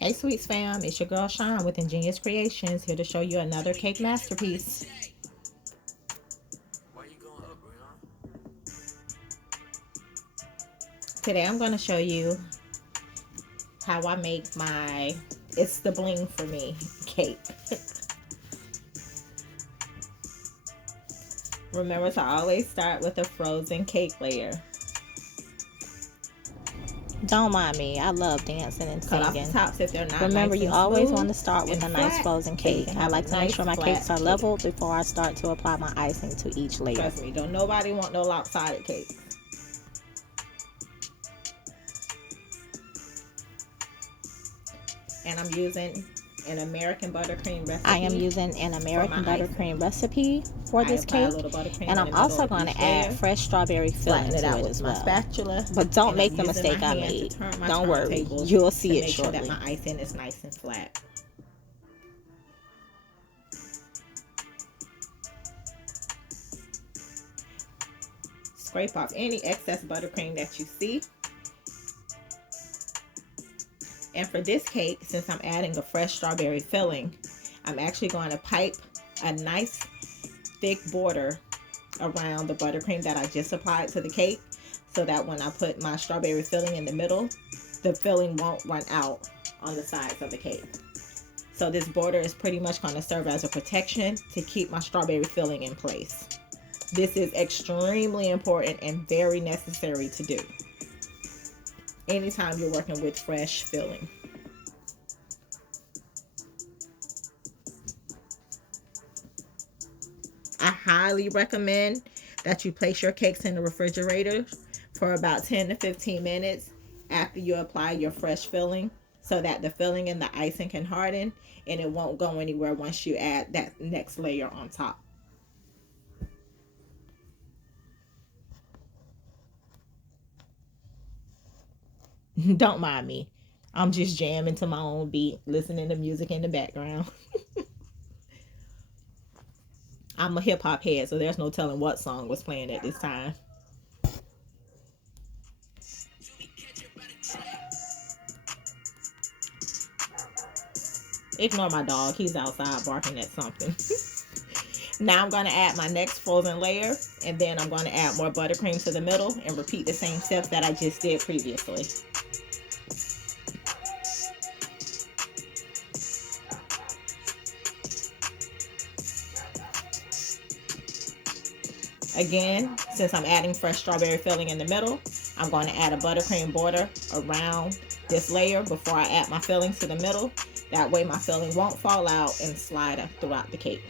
Hey Sweets fam, it's your girl Sean with Ingenious Creations, here to show you another cake masterpiece. Today I'm going to show you how I make it's the Bling For Me cake. Remember to always start with a frozen cake layer. Don't mind me, I love dancing and Cut off the singing. tops if they're not Remember, nice you and always smooth want to start with a nice flat, frozen so you cake. can I have like a to make nice sure my flat cakes are cake. level before I start to apply my icing to each layer. Trust me, don't nobody want no lopsided cake. And I'm using an American buttercream recipe. I am using an American buttercream recipe for this cake, and I'm also going to add fresh strawberry filling to it as well. Spatula, but don't make the mistake I made. Don't worry, you'll see it shortly. Make sure that my icing is nice and flat. Scrape off any excess buttercream that you see. And for this cake, since I'm adding a fresh strawberry filling, I'm actually going to pipe a nice thick border around the buttercream that I just applied to the cake, so that when I put my strawberry filling in the middle, the filling won't run out on the sides of the cake. So this border is pretty much going to serve as a protection to keep my strawberry filling in place. This is extremely important and very necessary to do anytime you're working with fresh filling. I highly recommend that you place your cakes in the refrigerator for about 10 to 15 minutes after you apply your fresh filling, so that the filling and the icing can harden and it won't go anywhere once you add that next layer on top. Don't mind me. I'm just jamming to my own beat, listening to music in the background. I'm a hip hop head, so there's no telling what song was playing at this time. Ignore my dog, he's outside barking at something. Now I'm going to add my next frozen layer, and then I'm going to add more buttercream to the middle and repeat the same steps that I just did previously. Again, since I'm adding fresh strawberry filling in the middle, I'm going to add a buttercream border around this layer before I add my filling to the middle. That way my filling won't fall out and slide throughout the cake.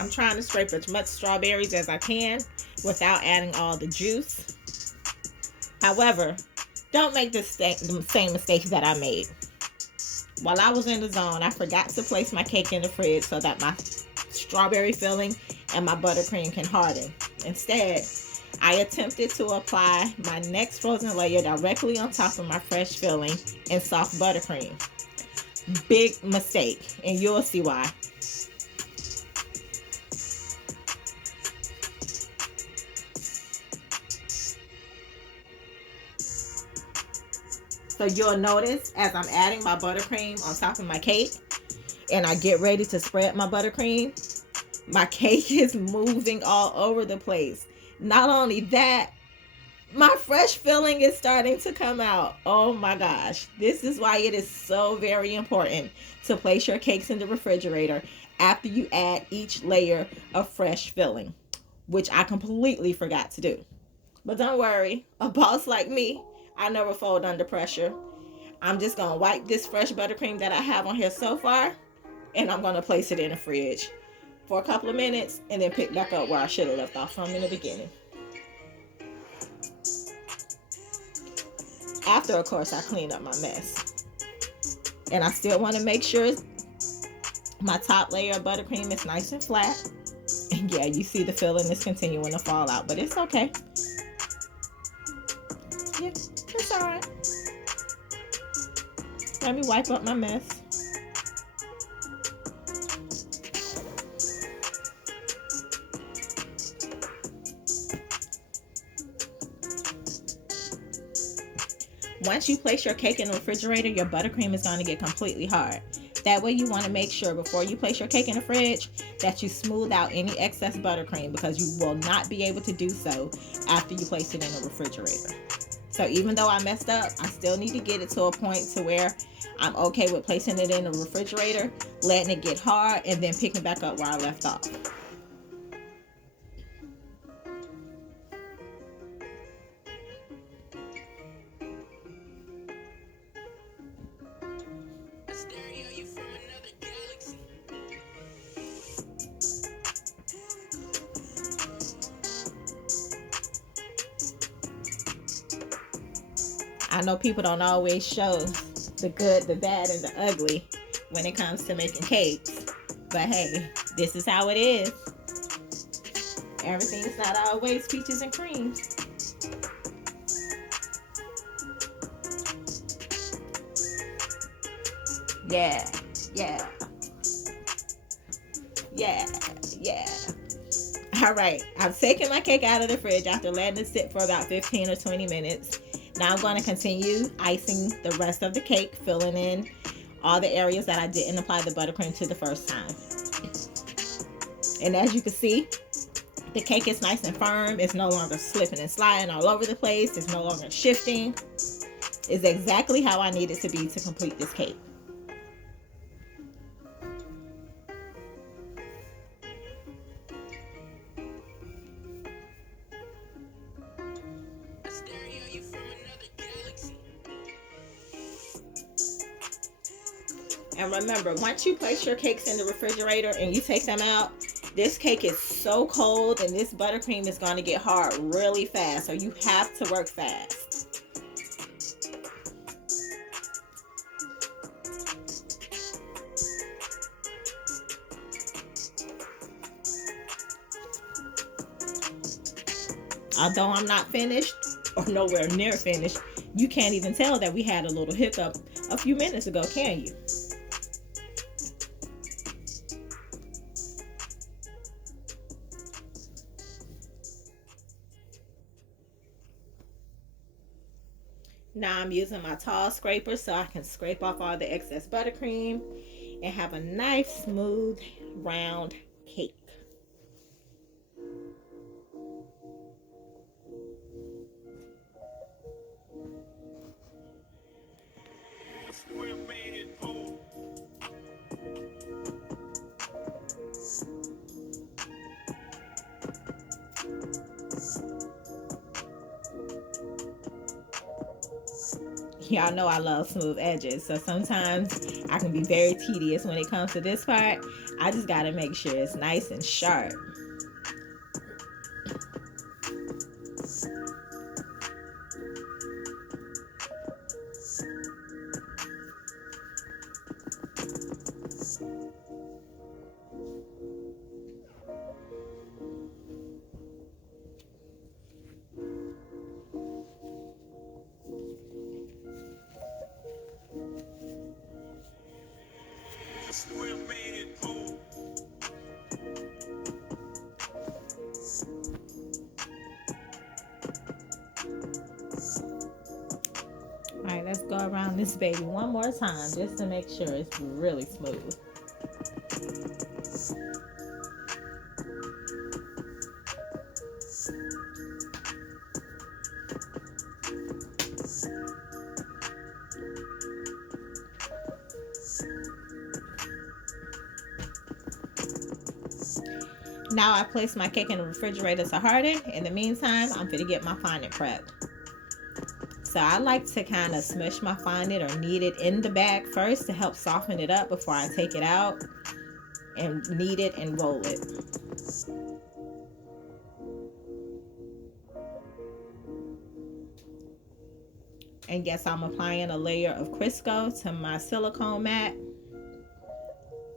I'm trying to scrape as much strawberries as I can without adding all the juice. However, don't make the same mistakes that I made. While I was in the zone, I forgot to place my cake in the fridge so that my strawberry filling and my buttercream can harden. Instead, I attempted to apply my next frozen layer directly on top of my fresh filling and soft buttercream. Big mistake, and you'll see why. So you'll notice as I'm adding my buttercream on top of my cake and I get ready to spread my buttercream, my cake is moving all over the place. Not only that, my fresh filling is starting to come out. Oh my gosh. This is why it is so very important to place your cakes in the refrigerator after you add each layer of fresh filling, which I completely forgot to do. But don't worry, a boss like me, I never fold under pressure. I'm just going to wipe this fresh buttercream that I have on here so far, and I'm going to place it in the fridge for a couple of minutes and then pick back up where I should have left off from in the beginning. After, of course, I clean up my mess. And I still want to make sure my top layer of buttercream is nice and flat. Yeah, you see the filling is continuing to fall out, but it's okay. Yeah, it's all right. Let me wipe up my mess. Once you place your cake in the refrigerator, your buttercream is going to get completely hard. That way you want to make sure before you place your cake in the fridge that you smooth out any excess buttercream, because you will not be able to do so after you place it in the refrigerator. So even though I messed up, I still need to get it to a point to where I'm okay with placing it in the refrigerator, letting it get hard, and then picking back up where I left off. I know people don't always show the good, the bad, and the ugly when it comes to making cakes. But hey, this is how it is. Everything's not always peaches and cream. Yeah, yeah, yeah, yeah. All right, I've taken my cake out of the fridge after letting it sit for about 15 or 20 minutes. Now I'm going to continue icing the rest of the cake, filling in all the areas that I didn't apply the buttercream to the first time. And as you can see, the cake is nice and firm. It's no longer slipping and sliding all over the place. It's no longer shifting. It's exactly how I need it to be to complete this cake. And remember, once you place your cakes in the refrigerator and you take them out, this cake is so cold and this buttercream is going to get hard really fast. So you have to work fast. Although I'm not finished or nowhere near finished, you can't even tell that we had a little hiccup a few minutes ago, can you? Now I'm using my tall scraper so I can scrape off all the excess buttercream and have a nice, smooth, round cake. Y'all know I love smooth edges, so sometimes I can be very tedious when it comes to this part. I just gotta make sure it's nice and sharp. Alright, let's go around this baby one more time just to make sure it's really smooth. Now I place my cake in the refrigerator to harden. In the meantime, I'm gonna get my fondant prepped. So I like to kind of smush my fondant or knead it in the bag first to help soften it up before I take it out and knead it and roll it. And yes, I'm applying a layer of Crisco to my silicone mat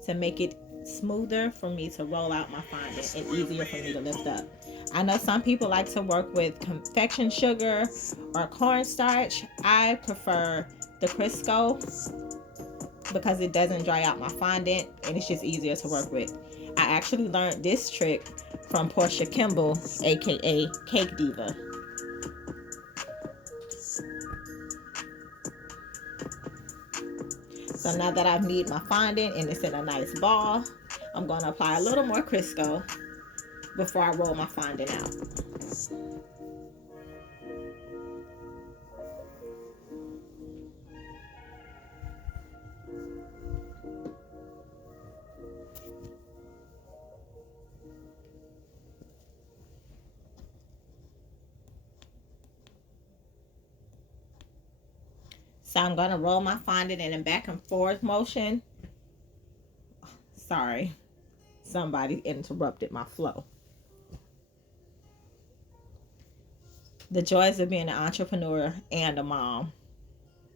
to make it smoother for me to roll out my fondant and easier for me to lift up. I know some people like to work with confection sugar or cornstarch. I prefer the Crisco because it doesn't dry out my fondant and it's just easier to work with. I actually learned this trick from Portia Kimball, aka Cake Diva. So now that I've kneaded my fondant and it's in a nice ball, I'm going to apply a little more Crisco before I roll my fondant out. So I'm going to roll my fondant in a back and forth motion. Sorry, somebody interrupted my flow. The joys of being an entrepreneur and a mom.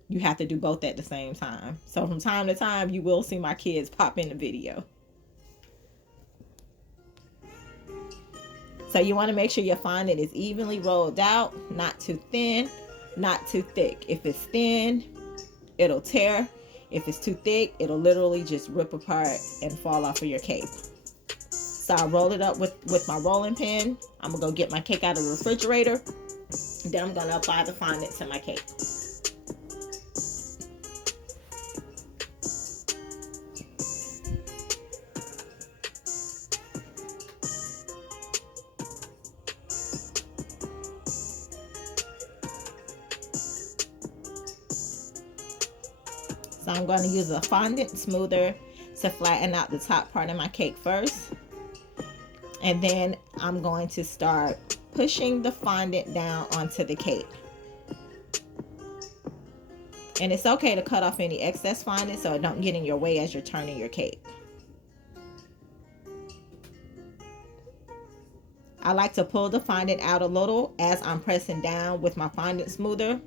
You have to do both at the same time. So from time to time, you will see my kids pop in the video. So you want to make sure your fondant is evenly rolled out, not too thin, not too thick. If it's thin, it'll tear. If it's too thick, it'll literally just rip apart and fall off of your cake. So I roll it up with my rolling pin. I'm going to go get my cake out of the refrigerator. Then I'm going to apply the fondant to my cake. So I'm going to use a fondant smoother to flatten out the top part of my cake first. And then I'm going to start pushing the fondant down onto the cake. And it's okay to cut off any excess fondant so it don't get in your way as you're turning your cake. I like to pull the fondant out a little as I'm pressing down with my fondant smoother,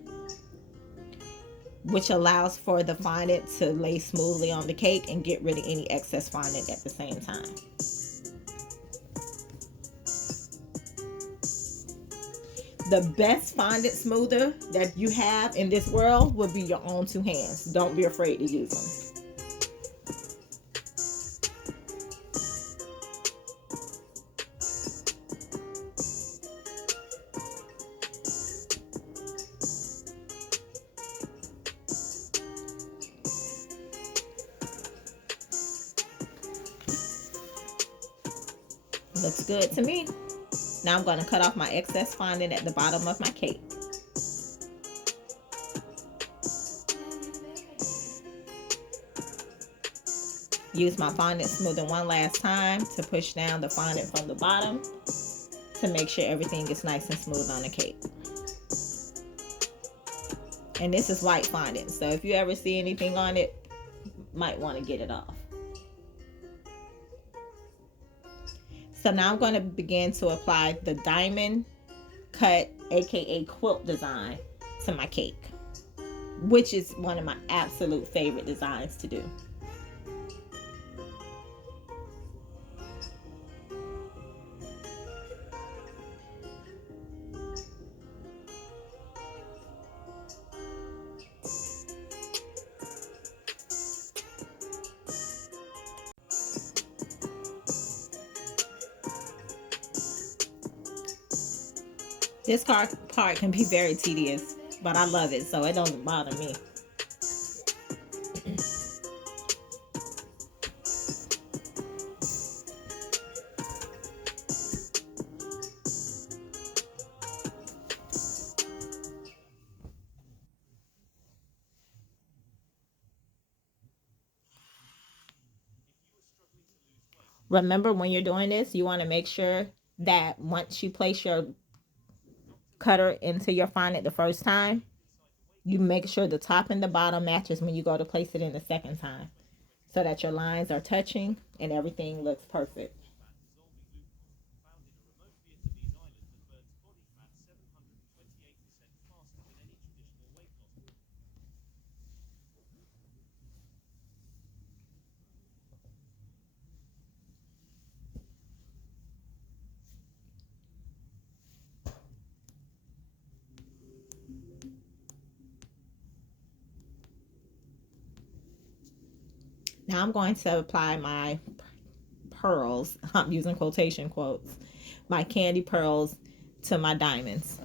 which allows for the fondant to lay smoothly on the cake and get rid of any excess fondant at the same time. The best fondant smoother that you have in this world would be your own two hands. Don't be afraid to use them. Looks good to me. Now I'm going to cut off my excess fondant at the bottom of my cake. Use my fondant smoother one last time to push down the fondant from the bottom to make sure everything is nice and smooth on the cake. And this is white fondant, so if you ever see anything on it, you might want to get it off. So now I'm going to begin to apply the diamond cut, aka quilt design, to my cake, which is one of my absolute favorite designs to do. This part can be very tedious, but I love it, so it doesn't bother me. Remember, when you're doing this, you want to make sure that once you place your cutter into your fondant the first time, you make sure the top and the bottom matches when you go to place it in the second time, so that your lines are touching and everything looks perfect. Now I'm going to apply my pearls. I'm using quotation quotes. My candy pearls to my diamonds.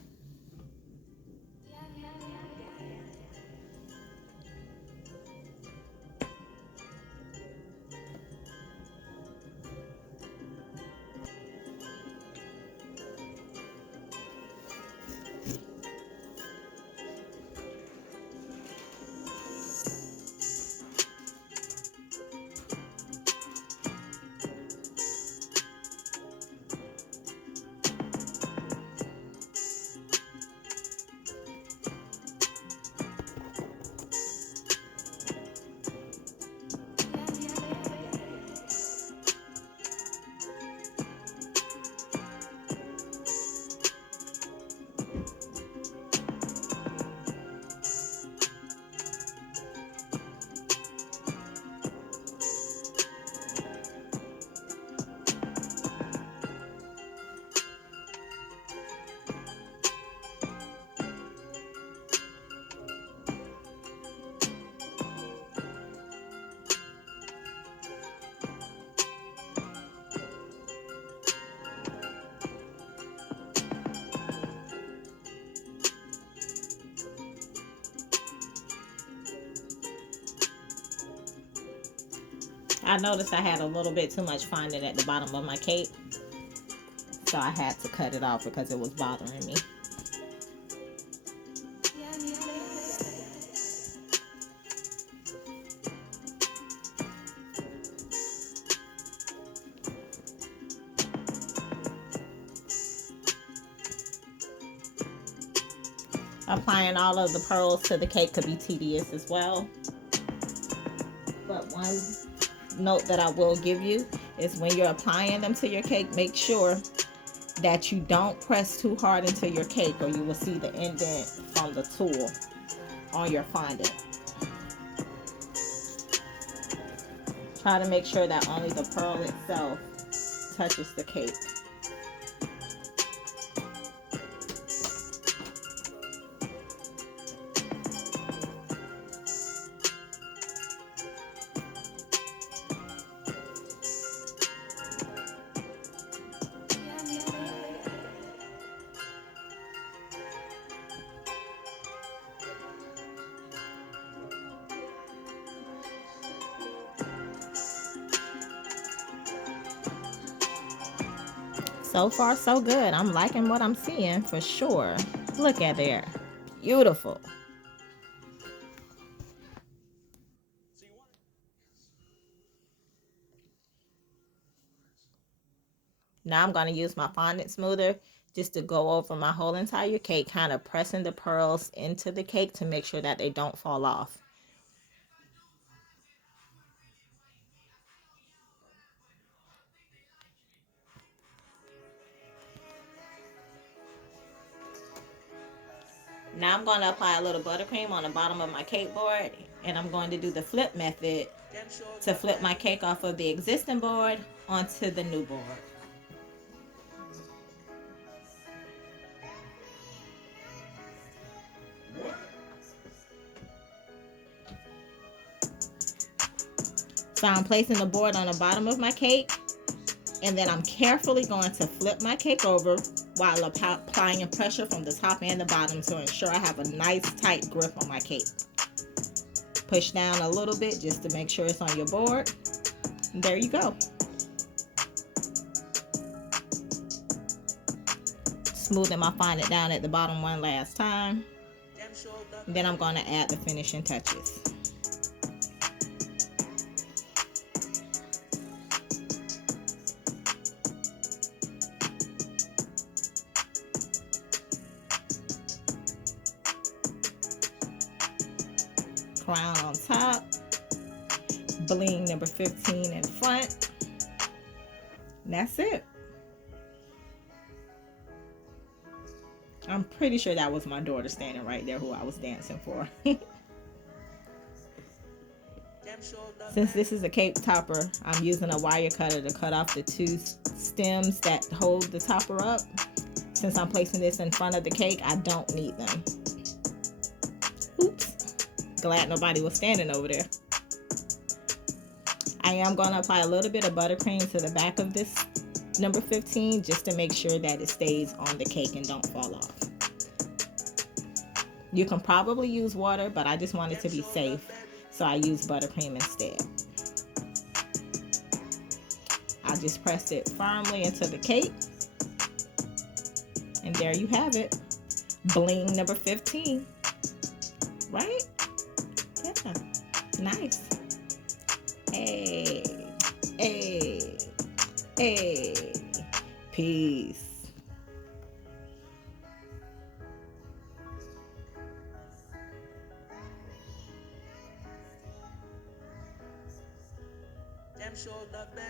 I noticed I had a little bit too much fondant at the bottom of my cake, so I had to cut it off because it was bothering me. Applying all of the pearls to the cake could be tedious as well. But one note that I will give you is when you're applying them to your cake, make sure that you don't press too hard into your cake or you will see the indent from the tool on your fondant. Try to make sure that only the pearl itself touches the cake. So far, so good. I'm liking what I'm seeing for sure. Look at there. Beautiful. Now I'm going to use my fondant smoother just to go over my whole entire cake, kind of pressing the pearls into the cake to make sure that they don't fall off. Now I'm going to apply a little buttercream on the bottom of my cake board, and I'm going to do the flip method to flip my cake off of the existing board onto the new board. So I'm placing the board on the bottom of my cake, and then I'm carefully going to flip my cake over while applying pressure from the top and the bottom to ensure I have a nice tight grip on my cake. Push down a little bit just to make sure it's on your board. And there you go. Smoothing my fondant down at the bottom one last time. And then I'm going to add the finishing touches. Crown on top, bling number 15 in front, and that's it. I'm pretty sure that was my daughter standing right there who I was dancing for. Since this is a cake topper, I'm using a wire cutter to cut off the two stems that hold the topper up. Since I'm placing this in front of the cake, I don't need them. Oops. Glad nobody was standing over there. I am going to apply a little bit of buttercream to the back of this number 15 just to make sure that it stays on the cake and don't fall off. You can probably use water, but I just wanted to be safe, so I used buttercream instead. I just pressed it firmly into the cake, and there you have it. Bling number 15. Right? Yeah. Nice. Hey. Hey. Hey. Peace. Damn sure love, baby.